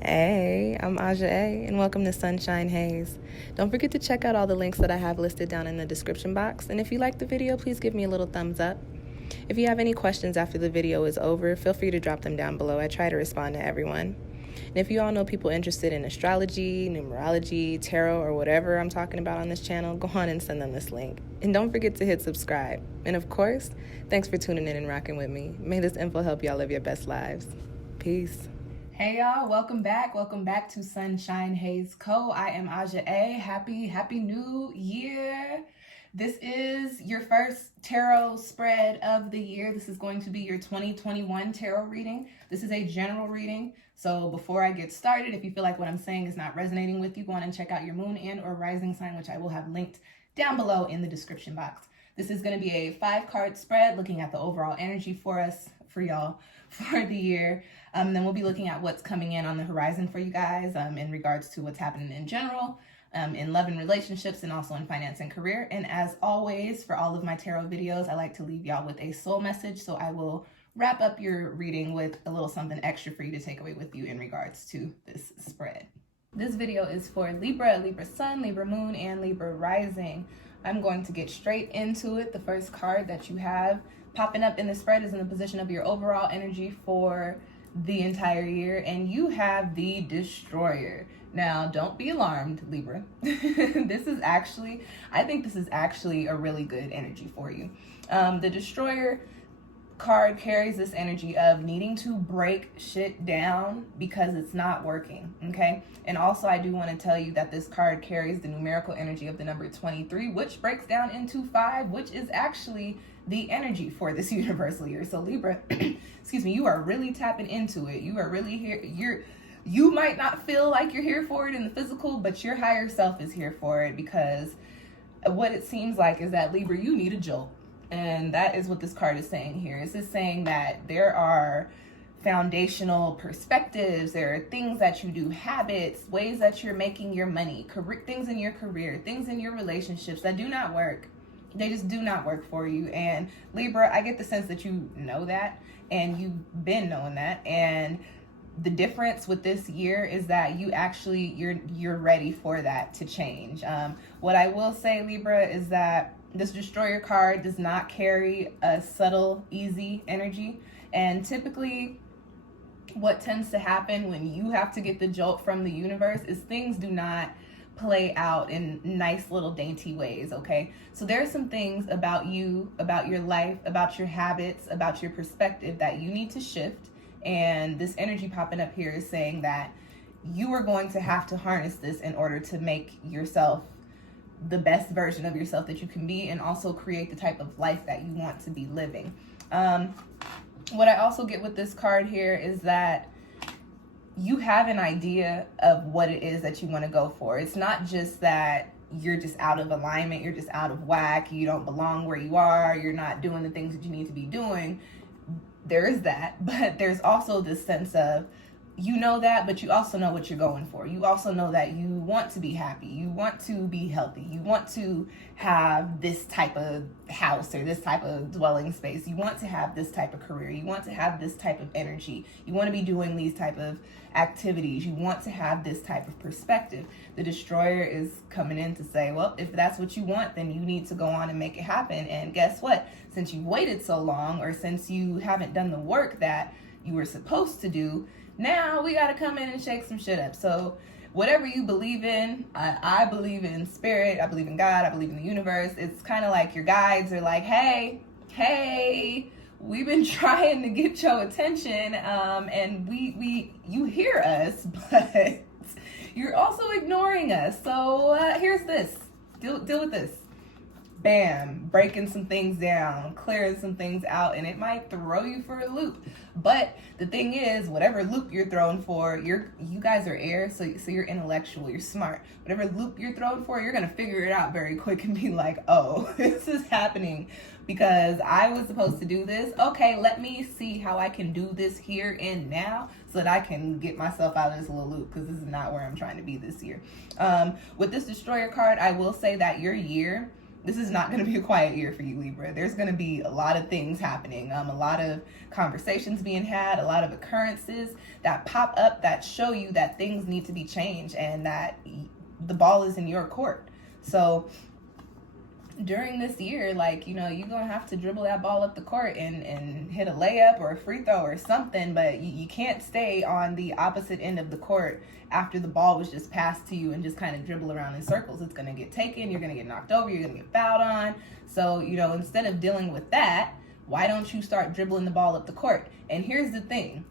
Hey, I'm Aja A, and welcome to Sunshine Haze. Don't forget to check out all the links that I have listed down in the description box, and if you like the video, please give me a little thumbs up. If you have any questions after the video is over, feel free to drop them down below. I try to respond to everyone. And if you all know people interested in astrology, numerology, tarot, or whatever I'm talking about on this channel, go on and send them this link. And don't forget to hit subscribe. And of course, thanks for tuning in and rocking with me. May this info help y'all live your best lives. Peace. Hey y'all, welcome back to SunshinehazeCo. I am Aja A. Happy new year. This is your first tarot spread of the year. This is going to be your 2021 tarot reading. This is a general reading. So before I get started, if you feel like what I'm saying is not resonating with you, go on and check out your moon and or rising sign, which I will have linked down below in the description box. This is going to be a 5-card spread looking at the overall energy for us, for y'all, for the year. Then we'll be looking at what's coming in on the horizon for you guys in regards to what's happening in general, in love and relationships, and also in finance and career. And as always, for all of my tarot videos, I like to leave y'all with a soul message. So I will wrap up your reading with a little something extra for you to take away with you in regards to this spread. This video is for Libra, Libra Sun, Libra Moon, and Libra Rising. I'm going to get straight into it. The first card that you have popping up in the spread is in the position of your overall energy for the entire year, and you have the Destroyer. Now, don't be alarmed, Libra. I think this is actually a really good energy for you. The Destroyer card carries this energy of needing to break shit down because it's not working, okay? And also, I do want to tell you that this card carries the numerical energy of the number 23, which breaks down into 5, which is actually the energy for this universal year. So Libra, excuse me, you are really tapping into it. You are really here. You might not feel like you're here for it in the physical, but your higher self is here for it, because what it seems like is that, Libra, you need a jolt. And that is what this card is saying here. It's just saying that there are foundational perspectives, there are things that you do, habits, ways that you're making your money, things in your career, things in your relationships that do not work. They just do not work for you. And Libra, I get the sense that you know that, and you've been knowing that. And the difference with this year is that you're ready for that to change. What I will say, Libra, is that this Destroyer card does not carry a subtle, easy energy. And typically, what tends to happen when you have to get the jolt from the universe is things do not play out in nice little dainty ways, okay? So there are some things about you, about your life, about your habits, about your perspective that you need to shift. And this energy popping up here is saying that you are going to have to harness this in order to make yourself the best version of yourself that you can be, and also create the type of life that you want to be living. What I also get with this card here is that you have an idea of what it is that you want to go for. It's not just that you're just out of alignment, you're just out of whack, you don't belong where you are, you're not doing the things that you need to be doing. There is that, but there's also this sense of, you know that, but you also know what you're going for. You also know that you want to be happy, you want to be healthy, you want to have this type of house or this type of dwelling space, you want to have this type of career, you want to have this type of energy, you want to be doing these type of activities, you want to have this type of perspective. The Destroyer is coming in to say, well, if that's what you want, then you need to go on and make it happen. And guess what? Since you waited so long, or since you haven't done the work that you were supposed to do, now we got to come in and shake some shit up. So whatever you believe in, I believe in spirit, I believe in God, I believe in the universe. It's kind of like your guides are like, hey, we've been trying to get your attention, and you hear us, but you're also ignoring us. So here's this. Deal with this. Bam, breaking some things down, clearing some things out, and it might throw you for a loop. But the thing is, whatever loop you're thrown for, you guys are air, so you're intellectual, you're smart. Whatever loop you're thrown for, you're gonna figure it out very quick and be like, oh, this is happening because I was supposed to do this. Okay, let me see how I can do this here and now so that I can get myself out of this little loop, because this is not where I'm trying to be this year. With this Destroyer card, I will say that your year this is not going to be a quiet year for you, Libra. There's going to be a lot of things happening, a lot of conversations being had, a lot of occurrences that pop up that show you that things need to be changed and that the ball is in your court. So during this year, like, you know, you're going to have to dribble that ball up the court and hit a layup or a free throw or something, but you can't stay on the opposite end of the court after the ball was just passed to you and just kind of dribble around in circles. It's going to get taken, you're going to get knocked over, you're going to get fouled on. So, you know, instead of dealing with that, why don't you start dribbling the ball up the court? And here's the thing.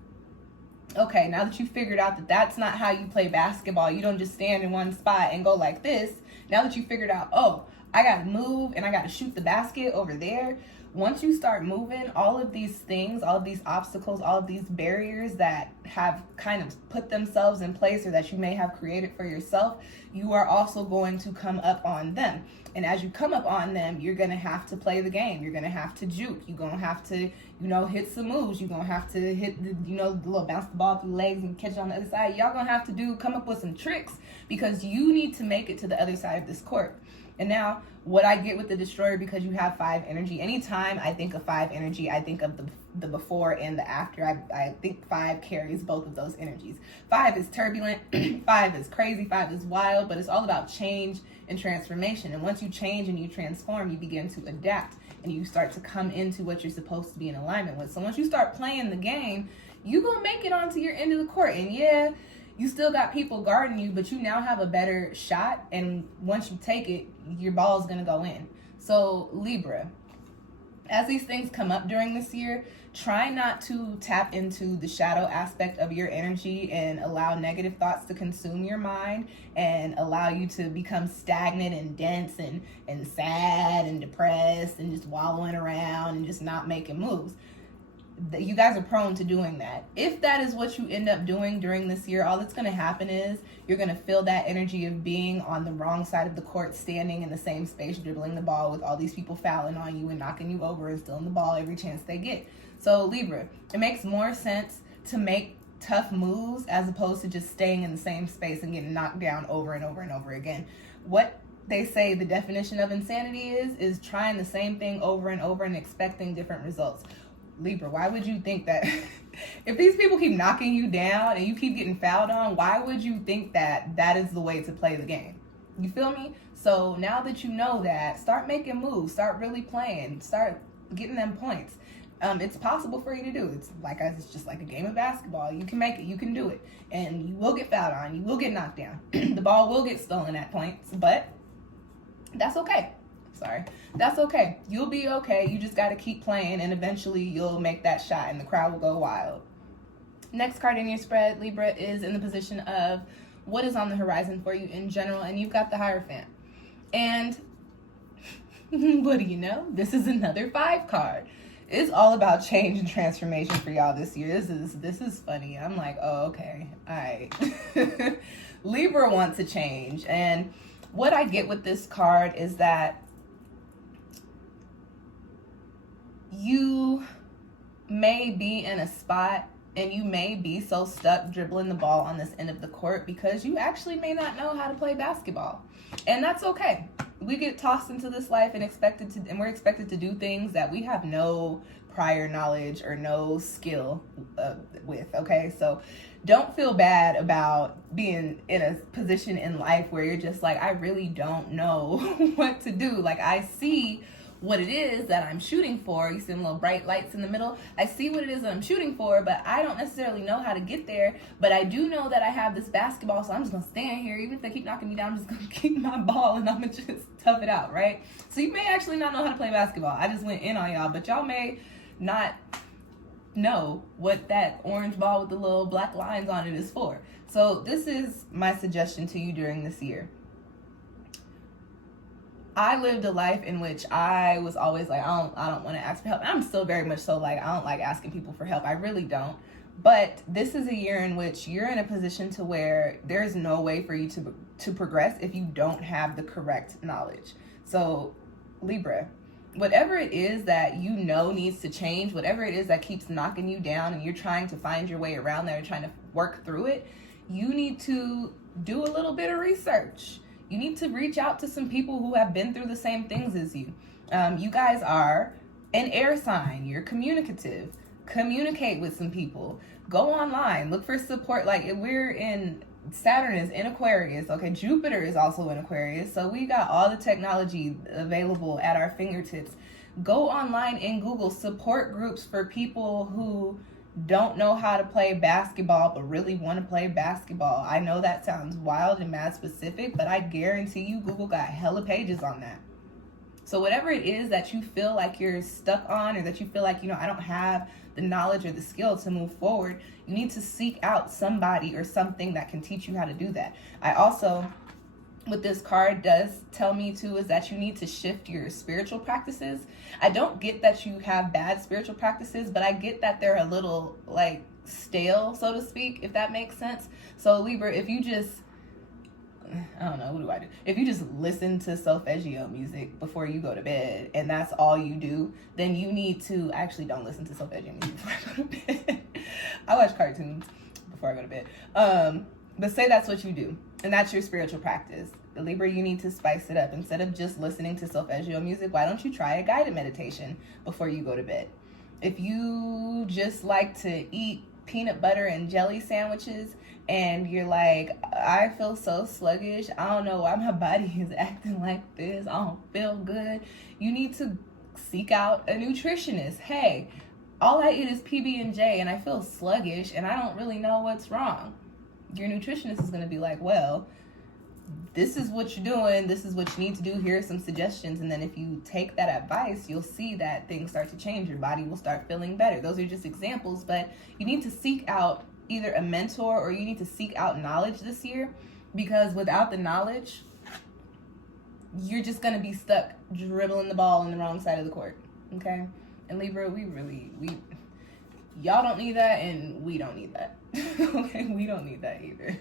Okay, now that you figured out that that's not how you play basketball, you don't just stand in one spot and go like this. Now that you figured out, oh, I got to move and I got to shoot the basket over there. Once you start moving, all of these things, all of these obstacles, all of these barriers that have kind of put themselves in place or that you may have created for yourself, you are also going to come up on them. And as you come up on them, you're going to have to play the game. You're going to have to juke. You're going to have to, you know, hit some moves. You're going to have to hit, the, you know, the little bounce the ball through the legs and catch it on the other side. Y'all going to have to come up with some tricks because you need to make it to the other side of this court. And now, what I get with the Destroyer, because you have 5 energy, anytime I think of 5 energy, I think of the before and the after. I think 5 carries both of those energies. 5 is turbulent, 5 is crazy, 5 is wild, but it's all about change and transformation. And once you change and you transform, you begin to adapt and you start to come into what you're supposed to be in alignment with. So once you start playing the game, you're going to make it onto your end of the court. And yeah, you still got people guarding you, but you now have a better shot. And once you take it, your ball is going to go in. So Libra, as these things come up during this year, try not to tap into the shadow aspect of your energy and allow negative thoughts to consume your mind and allow you to become stagnant and dense and sad and depressed and just wallowing around and just not making moves. You guys are prone to doing that. If that is what you end up doing during this year, all that's going to happen is you're going to feel that energy of being on the wrong side of the court, standing in the same space, dribbling the ball with all these people fouling on you and knocking you over and stealing the ball every chance they get. So Libra, it makes more sense to make tough moves as opposed to just staying in the same space and getting knocked down over and over and over again. What they say the definition of insanity is trying the same thing over and over and expecting different results. Libra, why would you think that if these people keep knocking you down and you keep getting fouled on, why would you think that that is the way to play the game? You feel me? So now that you know that, start making moves, start really playing, start getting them points. It's possible for you to do. It's just like a game of basketball. You can make it, you can do it, and you will get fouled on, you will get knocked down. The ball will get stolen at points, but that's okay. That's okay. You'll be okay. You just got to keep playing and eventually you'll make that shot and the crowd will go wild. Next card in your spread, Libra, is in the position of what is on the horizon for you in general, and you've got the Hierophant. And what do you know? This is another 5 card. It's all about change and transformation for y'all this year. This is funny. I'm like, oh, okay. All right. Libra wants to change. And what I get with this card is that you may be in a spot and you may be so stuck dribbling the ball on this end of the court because you actually may not know how to play basketball. And that's okay. We get tossed into this life and we're expected to do things that we have no prior knowledge or no skill with, okay? So don't feel bad about being in a position in life where you're just like, I really don't know what to do. Like, I see what it is that I'm shooting for. You see them little bright lights in the middle. I see what it is that I'm shooting for, but I don't necessarily know how to get there. But I do know that I have this basketball, so I'm just going to stand here. Even if they keep knocking me down, I'm just going to keep my ball and I'm going to just tough it out, right? So you may actually not know how to play basketball. I just went in on y'all, but y'all may not know what that orange ball with the little black lines on it is for. So this is my suggestion to you during this year. I lived a life in which I was always like, I don't want to ask for help. I'm still very much so like, I don't like asking people for help. I really don't. But this is a year in which you're in a position to where there's no way for you to progress if you don't have the correct knowledge. So Libra, whatever it is that you know needs to change, whatever it is that keeps knocking you down and you're trying to find your way around there and trying to work through it, you need to do a little bit of research. you need to reach out to some people who have been through the same things as you. You guys are an air sign. You're communicative. Communicate with some people. Go online. Look for support. Like, if we're in, Saturn is in Aquarius. Okay, Jupiter is also in Aquarius. So we got all the technology available at our fingertips. Go online and Google support groups for people who don't know how to play basketball but really want to play basketball. I know that sounds wild and mad specific, but I guarantee you Google got hella pages on that. So whatever it is that you feel like you're stuck on, or that you feel like, I don't have the knowledge or the skill to move forward, you need to seek out somebody or something that can teach you how to do that. I also, what this card does tell me too, is that you need to shift your spiritual practices. I don't get that you have bad spiritual practices, but I get that they're a little like stale, so to speak, if that makes sense. So Libra, if you just, I don't know, what do I do? If you just listen to solfeggio music before you go to bed and that's all you do, then you need to, actually don't listen to solfeggio music before I go to bed. I watch cartoons before I go to bed. But say that's what you do, and that's your spiritual practice. Libra, you need to spice it up. Instead of just listening to solfeggio music, why don't you try a guided meditation before you go to bed? If you just like to eat peanut butter and jelly sandwiches and you're like, I feel so sluggish, I don't know why my body is acting like this, I don't feel good, you need to seek out a nutritionist. Hey, all I eat is PB&J and I feel sluggish and I don't really know what's wrong. Your nutritionist is going to be like, well, this is what you're doing, this is what you need to do, here are some suggestions. And then if you take that advice, you'll see that things start to change. Your body will start feeling better. Those are just examples, but you need to seek out either a mentor or you need to seek out knowledge this year, because without the knowledge, you're just going to be stuck dribbling the ball on the wrong side of the court. Okay? And Libra, y'all don't need that and we don't need that. Okay, we don't need that either.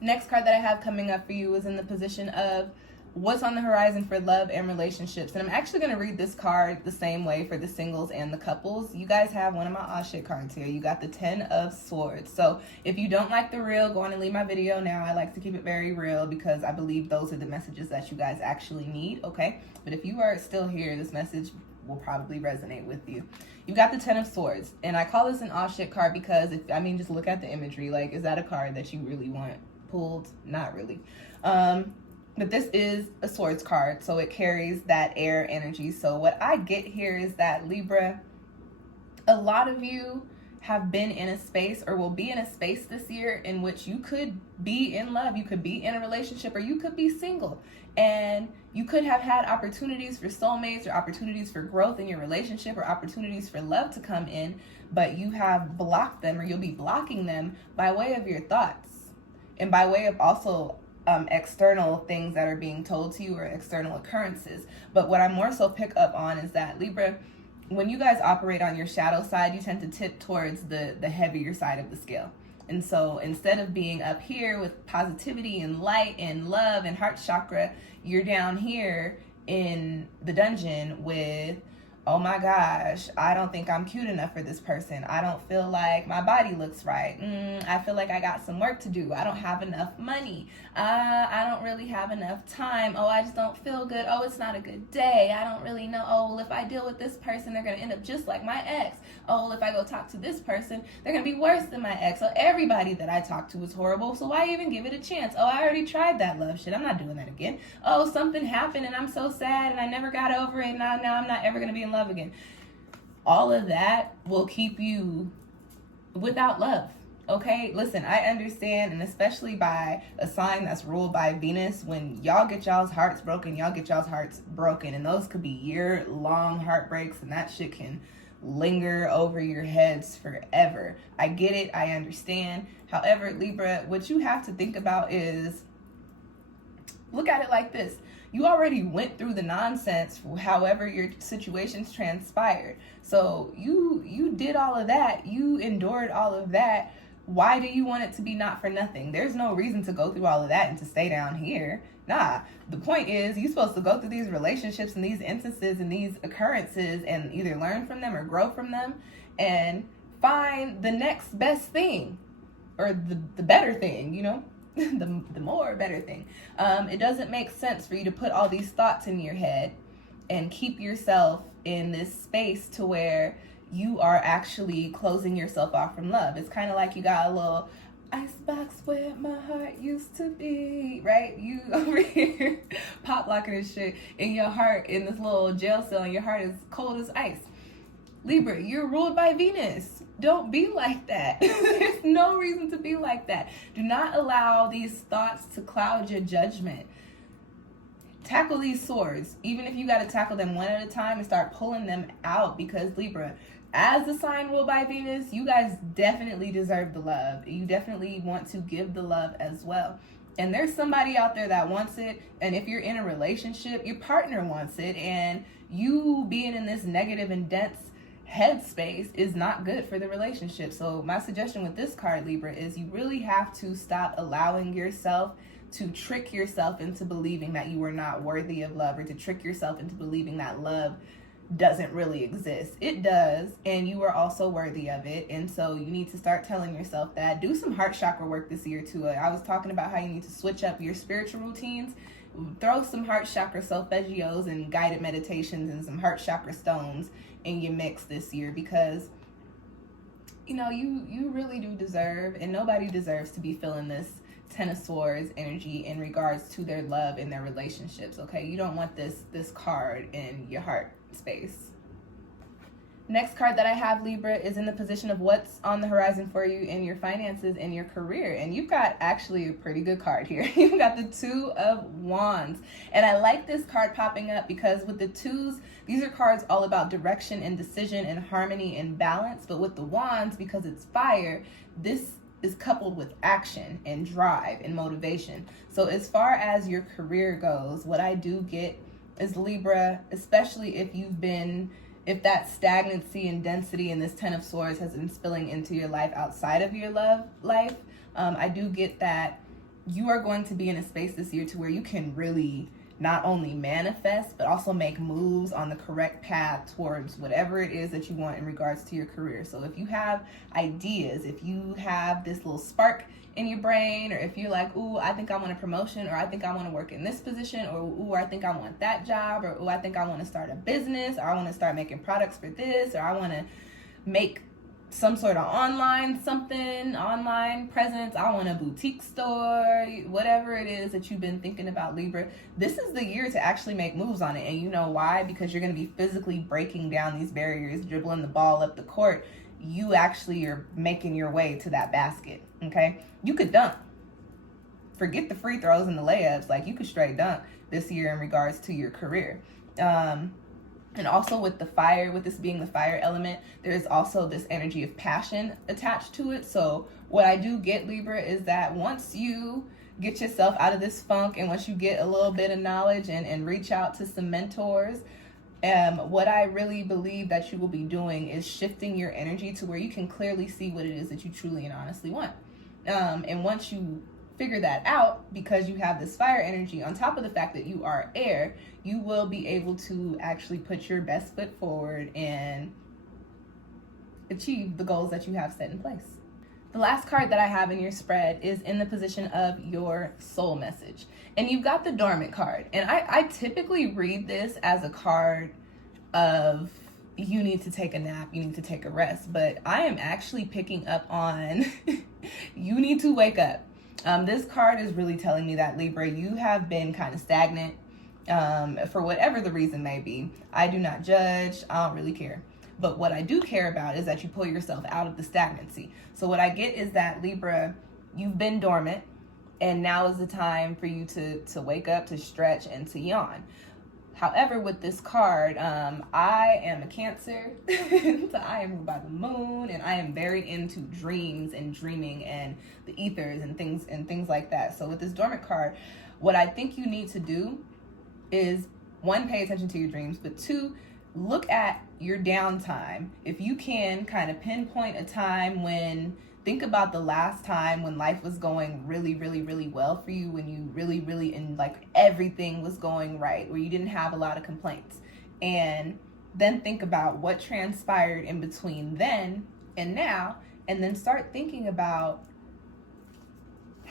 Next card that I have coming up for you is in the position of what's on the horizon for love and relationships. And I'm actually going to read this card the same way for the singles and the couples. You guys have one of my aw shit cards here. You got the 10 of Swords. So if you don't like the real, go on and leave my video now. I like to keep it very real because I believe those are the messages that you guys actually need, okay? But if you are still here, this message will probably resonate with you. You got the 10 of Swords, and I call this an aw shit card because, just look at the imagery. Like, is that a card that you really want pulled? Not really. But this is a Swords card, so it carries that air energy. So what I get here is that, Libra, a lot of you have been in a space or will be in a space this year in which you could be in love, you could be in a relationship, or you could be single. And you could have had opportunities for soulmates or opportunities for growth in your relationship or opportunities for love to come in, but you have blocked them, or you'll be blocking them by way of your thoughts and by way of also external things that are being told to you or external occurrences. But what I more so pick up on is that, Libra, when you guys operate on your shadow side, you tend to tip towards the heavier side of the scale. And so instead of being up here with positivity and light and love and heart chakra, you're down here in the dungeon with, oh my gosh, I don't think I'm cute enough for this person. I don't feel like my body looks right. I feel like I got some work to do. I don't have enough money. I don't really have enough time. Oh, I just don't feel good. Oh, it's not a good day. I don't really know. Oh, well, if I deal with this person, they're going to end up just like my ex. Oh, well, if I go talk to this person, they're going to be worse than my ex. So everybody that I talk to is horrible. So why even give it a chance? Oh, I already tried that love shit. I'm not doing that again. Oh, something happened and I'm so sad and I never got over it. Now I'm not ever going to be in love again. All of that will keep you without love. Okay, listen, I understand, and especially by a sign that's ruled by Venus, when y'all get y'all's hearts broken, and those could be year-long heartbreaks, and that shit can linger over your heads forever. I get it, I understand. However, Libra, what you have to think about is, look at it like this. You already went through the nonsense, however your situations transpired. So you did all of that. You endured all of that. Why do you want it to be not for nothing? There's no reason to go through all of that and to stay down here. Nah, the point is you're supposed to go through these relationships and these instances and these occurrences and either learn from them or grow from them and find the next best thing or the better thing, you know? the more better thing. It doesn't make sense for you to put all these thoughts in your head and keep yourself in this space to where you are actually closing yourself off from love. It's kind of like you got a little icebox where my heart used to be, right? You over here pop locking and shit in your heart in this little jail cell, and your heart is cold as ice. Libra, you're ruled by Venus. Don't be like that. There's no reason to be like that. Do not allow these thoughts to cloud your judgment. Tackle these swords, even if you got to tackle them one at a time, and start pulling them out, because Libra, as the sign ruled by Venus, you guys definitely deserve the love. You definitely want to give the love as well. And there's somebody out there that wants it. And if you're in a relationship, your partner wants it. And you being in this negative and dense headspace is not good for the relationship. So my suggestion with this card, Libra, is you really have to stop allowing yourself to trick yourself into believing that you are not worthy of love, or to trick yourself into believing that love doesn't really exist. It does, and you are also worthy of it. And so you need to start telling yourself that. Do some heart chakra work this year too. I was talking about how you need to switch up your spiritual routines. Throw some heart chakra solfeggios and guided meditations and some heart chakra stones in your mix this year, because you really do deserve, and nobody deserves to be feeling this Ten of Swords energy in regards to their love and their relationships. Okay, you don't want this card in your heart space. Next card that I have, Libra, is in the position of what's on the horizon for you in your finances and your career. And you've got actually a pretty good card here. You've got the Two of Wands. And I like this card popping up because with the twos, these are cards all about direction and decision and harmony and balance. But with the Wands, because it's fire, this is coupled with action and drive and motivation. So as far as your career goes, what I do get is, Libra, especially if that stagnancy and density in this Ten of Swords has been spilling into your life outside of your love life, I do get that you are going to be in a space this year to where you can really not only manifest, but also make moves on the correct path towards whatever it is that you want in regards to your career. So if you have ideas, if you have this little spark in your brain, or if you're like, ooh, I think I want a promotion, or I think I want to work in this position, or ooh, I think I want that job, or ooh, I think I want to start a business, or I want to start making products for this, or I want to make some sort of online presence, I want a boutique store, whatever it is that you've been thinking about, Libra, this is the year to actually make moves on it. And you know why? Because you're going to be physically breaking down these barriers, dribbling the ball up the court. You actually are making your way to that basket, okay? You could dunk. Forget the free throws and the layups. Like, you could straight dunk this year in regards to your career. And also with the fire, with this being the fire element, there's also this energy of passion attached to it. So what I do get, Libra, is that once you get yourself out of this funk, and once you get a little bit of knowledge and reach out to some mentors, what I really believe that you will be doing is shifting your energy to where you can clearly see what it is that you truly and honestly want. And once you figure that out, because you have this fire energy on top of the fact that you are air, you will be able to actually put your best foot forward and achieve the goals that you have set in place. The last card that I have in your spread is in the position of your soul message. And you've got the dormant card. And I typically read this as a card of you need to take a nap, you need to take a rest. But I am actually picking up on you need to wake up. This card is really telling me that, Libra, you have been kind of stagnant for whatever the reason may be. I do not judge. I don't really care. But what I do care about is that you pull yourself out of the stagnancy. So what I get is that, Libra, you've been dormant, and now is the time for you to wake up, to stretch, and to yawn. However, with this card, I am a Cancer, so I am ruled by the moon, and I am very into dreams and dreaming and the ethers and things like that. So with this dormant card, what I think you need to do is, one, pay attention to your dreams, but two, look at your downtime. If you can kind of pinpoint a time when, think about the last time when life was going really, really, really well for you, when you really, and like everything was going right, where you didn't have a lot of complaints. And then think about what transpired in between then and now, and then start thinking about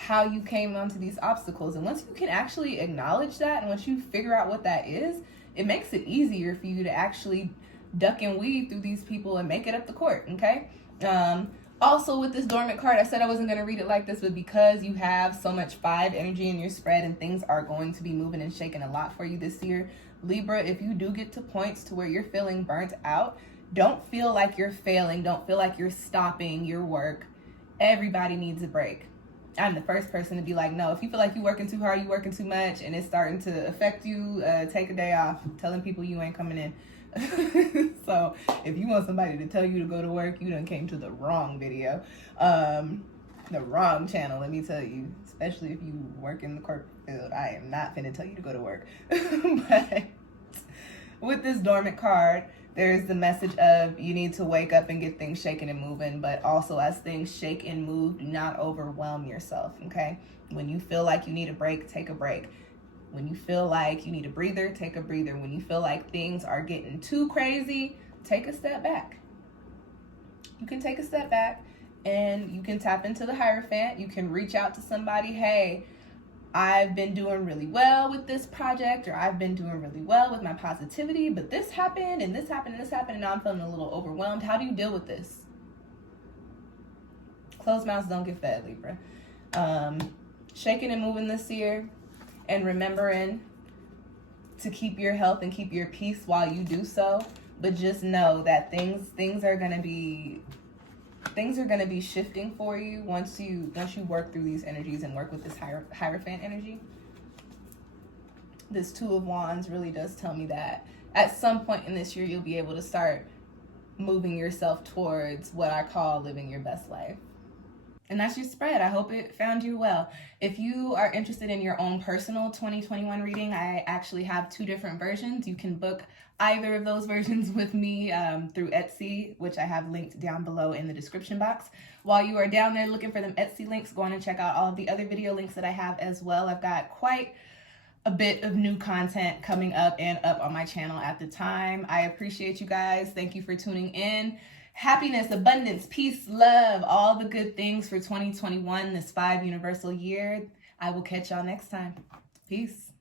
how you came onto these obstacles. And once you can actually acknowledge that, and once you figure out what that is, it makes it easier for you to actually duck and weave through these people and make it up the court, okay? Also, with this dormant card, I said I wasn't going to read it like this, but because you have so much 5 energy in your spread and things are going to be moving and shaking a lot for you this year, Libra, if you do get to points to where you're feeling burnt out, don't feel like you're failing. Don't feel like you're stopping your work. Everybody needs a break. I'm the first person to be like, no, if you feel like you're working too hard, you're working too much, and it's starting to affect you, take a day off, telling people you ain't coming in. So if you want somebody to tell you to go to work, you done came to the wrong video, the wrong channel, let me tell you, especially if you work in the corporate field. I am not finna tell you to go to work. But with this dormant card, there's the message of you need to wake up and get things shaking and moving, but also as things shake and move, do not overwhelm yourself, okay? When you feel like you need a break, take a break. When you feel like you need a breather, take a breather. When you feel like things are getting too crazy, take a step back. You can take a step back and you can tap into the Hierophant. You can reach out to somebody, hey, I've been doing really well with this project, or I've been doing really well with my positivity, but this happened and this happened and this happened, and now I'm feeling a little overwhelmed. How do you deal with this? Closed mouths don't get fed, Libra. Shaking and moving this year, and remembering to keep your health and keep your peace while you do so. But just know that things are gonna be shifting for you once you work through these energies and work with this Hierophant energy. This 2 of Wands really does tell me that at some point in this year, you'll be able to start moving yourself towards what I call living your best life. And that's your spread. I hope it found you well. If you are interested in your own personal 2021 reading, I actually have 2 different versions. You can book either of those versions with me through Etsy, which I have linked down below in the description box. While you are down there looking for them Etsy links, go on and check out all of the other video links that I have as well. I've got quite a bit of new content coming up and up on my channel at the time. I appreciate you guys. Thank you for tuning in. Happiness, abundance, peace, love, all the good things for 2021, this 5 universal year. I will catch y'all next time. Peace.